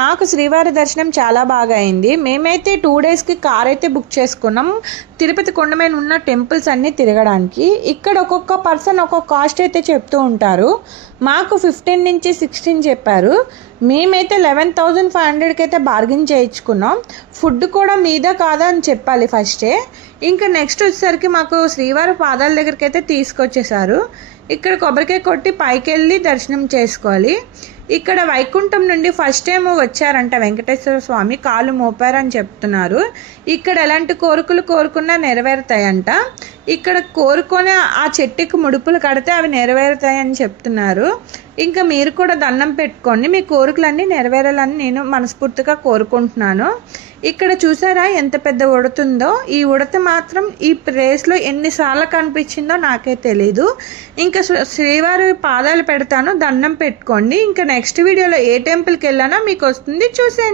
మాకు శ్రీవారి దర్శనం చాలా బాగా అయింది. మేమైతే 2 డేస్కి కార్ అయితే బుక్ చేసుకున్నాం తిరుపతి కొండ మీద ఉన్న టెంపుల్స్ అన్నీ తిరగడానికి. ఇక్కడ ఒక్కొక్క పర్సన్ ఒక్కొక్క కాస్ట్ అయితే చెప్తూ ఉంటారు. మాకు 15 నుంచి 16 చెప్పారు. మేమైతే 11,500కి అయితే బార్గెన్ చేయించుకున్నాం. ఫుడ్ కూడా మీద కాదా అని చెప్పాలి ఫస్టే. ఇంకా నెక్స్ట్ వచ్చేసరికి మాకు శ్రీవారి పాదాల దగ్గరికి అయితే తీసుకొచ్చేసారు. ఇక్కడ కొబ్బరికాయ కొట్టి పైకి వెళ్ళి దర్శనం చేసుకోవాలి. ఇక్కడ వైకుంఠం నుండి ఫస్ట్ టైం వచ్చారంట వెంకటేశ్వర స్వామి, కాలు మోపారని చెప్తున్నారు. ఇక్కడ ఎలాంటి కోరికలు కోరుకున్నా నెరవేరుతాయంట. ఇక్కడ కోరుకొని ఆ చెట్టుకి ముడుపులు కడితే అవి నెరవేరుతాయని చెప్తున్నారు. ఇంకా మీరు కూడా దండం పెట్టుకోండి, మీ కోరికలన్నీ నెరవేరాలని నేను మనస్ఫూర్తిగా కోరుకుంటున్నాను. ఇక్కడ చూసారా ఎంత పెద్ద ఉడతుందో. ఈ ఉడత మాత్రం ఈ ప్లేస్లో ఎన్నిసార్లు కనిపించిందో నాకే తెలీదు. ఇంకా శ్రీవారి పాదాలు పెడతాను, దండం పెట్టుకోండి. ఇంకా నెక్స్ట్ వీడియోలో ఏ టెంపుల్కి వెళ్ళానో మీకు వస్తుంది, చూసేయండి.